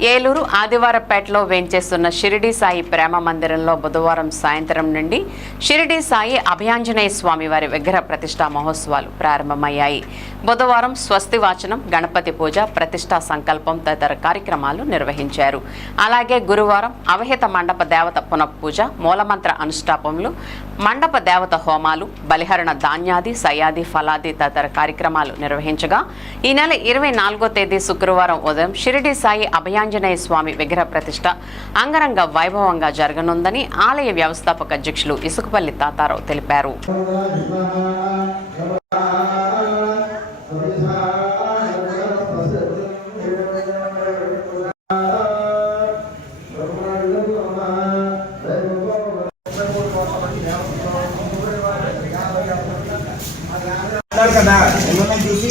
ఏలూరు ఆదివారపేటలో వేంచేస్తున్న షిరిడి సాయి ప్రేమ మందిరంలో బుధవారం సాయంత్రం నుండి షిరిడి సాయి అభయాంజనేయ స్వామి వారి విగ్రహ ప్రతిష్టా మహోత్సవాలు ప్రారంభమయ్యాయి. బుధవారం స్వస్తి వాచనం గణపతి పూజ ప్రతిష్టా సంకల్పం తదితర కార్యక్రమాలు నిర్వహించారు. అలాగే గురువారం అవహిత మండప దేవత పునఃపూజ మూలమంత్ర అనుష్ఠాపములు మండప దేవత హోమాలు బలిహరణ ధాన్యాది సయాది ఫలాది తదితర కార్యక్రమాలు నిర్వహించగా ఈ నెల ఇరవై నాలుగో తేదీ శుక్రవారం ఉదయం షిరిడి సాయి ఆంజనేయ స్వామి విగ్రహ ప్రతిష్ట అంగరంగ వైభవంగా జరగనుందని ఆలయ వ్యవస్థాపక అధ్యక్షులు ఇసుకపల్లి తాతారావు తెలిపారు. కదా? చూసి?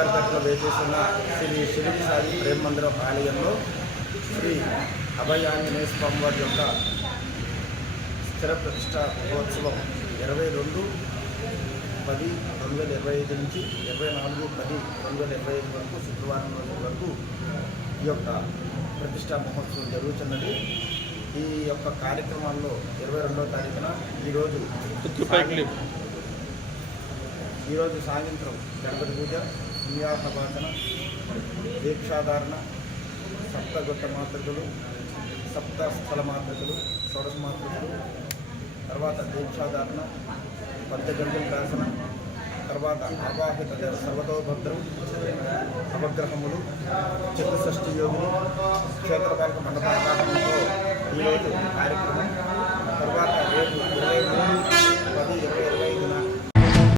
ఆదివారిపేటలో వేచేస్తున్న శ్రీ షిరిడి సాయి ప్రేమ మందిరం ఆలయంలో శ్రీ అభయాంజనేయ స్వామి వారి యొక్క స్థిర ప్రతిష్ట మహోత్సవం ఇరవై రెండు పది రెండు వేల ఇరవై ఐదు నుంచి ఇరవై నాలుగు పది రెండు వేల ఇరవై ఐదు వరకు శుక్రవారం రోజు వరకు ఈ యొక్క ప్రతిష్టా మహోత్సవం జరుగుతున్నది. ఈ యొక్క కార్యక్రమాల్లో ఇరవై రెండవ తారీఖున ఈరోజు ఈరోజు సాయంత్రం గణపతి పూజ పుణ్యాహవాచన దీక్షాధారణ సప్తగొట్ట మాతృకలు సప్త స్థల మాతృకలు షోడశ మాతృకలు తర్వాత దీక్షాధారణ పద్దగంటల దాసన తర్వాత అవాహిత సర్వతోభద్రం అవగ్రహములు చతుషష్ఠి యోగులు క్షేత్రపాలక మండపాలతో